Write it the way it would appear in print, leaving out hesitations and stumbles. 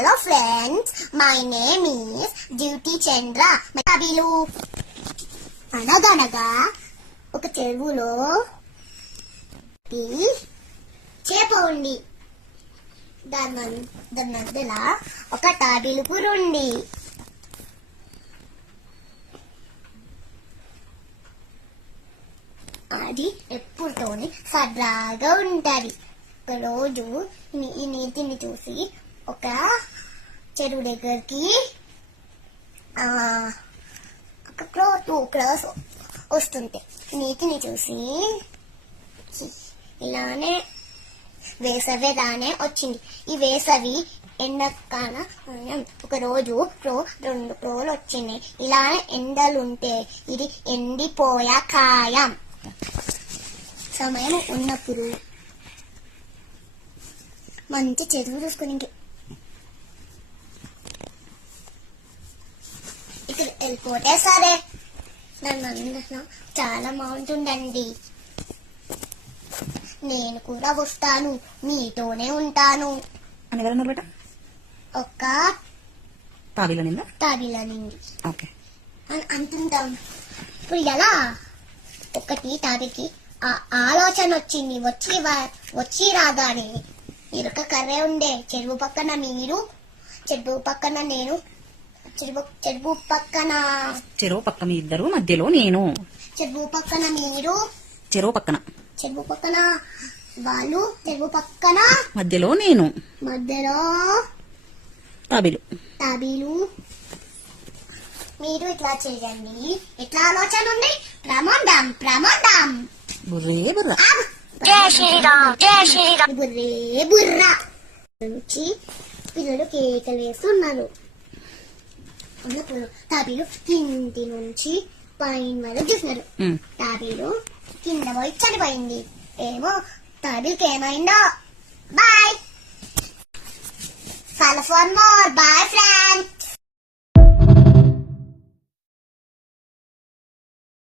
Hello friends, my name is Duty Chandra. వీళ్ళు అనగనగా ఒక చెరువులో చేప ఉంది. దాని మధ్యలో ఒక తాబేలు కూర ఉంది. అది ఎప్పుడుతోని సరదాగా ఉంటది. ఒక రోజు ఈ నీతిని చూసి ఒక చెరువు దగ్గరికి టూ క్రోస్ వస్తుంటే నీతిని చూసి ఇలానే వేసవి రానే వచ్చింది. ఈ వేసవి ఎండకాల ఒక రోజు 2 క్రోలు వచ్చినాయి. ఇలానే ఎండలుంటే ఇది ఎండిపోయా ఖాయం. సమయం ఉన్నప్పుడు మంచి చెరువు చూసుకుని ఇక్కడ వెళ్ళిపోతే సరే. నన్ను చాలా బాగుంటుందండి. నేను కూడా వస్తాను, మీతోనే ఉంటాను అని ఎవరన్నారు బేట? ఒక్క తాబేలనింది అని అంటుంటాం. ఇప్పుడు ఎలా ఒకటి తాబేకి ఆలోచన వచ్చింది. వచ్చి రాగానే ఇరుక కర్రే ఉండే. చెరువు పక్కన మీరు, చెరువు పక్కన నేను, చెరువు పక్కన మీ ఇద్దరు, మధ్యలో నేను. చెరువు పక్కన మీరు, చెరువు పక్కన వాళ్ళు, చెరువు పక్కన మధ్యలో నేను, మధ్యలో తాబేలు. మీరు ఇట్లా చేయండి. ఎట్లా ఆలోచన ఉంది? ప్రమాదం. బుర్రే బుర్ర. బుర్రే బుర్ర నుంచి పిల్లలు కేకలు వేస్తున్నారు. తాబేలు కింది నుంచి పైన వరకు చూస్తున్నారు. తాబేలు కింద పోయి చనిపోయింది. ఏమో తాబేలుకి ఏమైందో. Bye. Follow for more. Bye friends.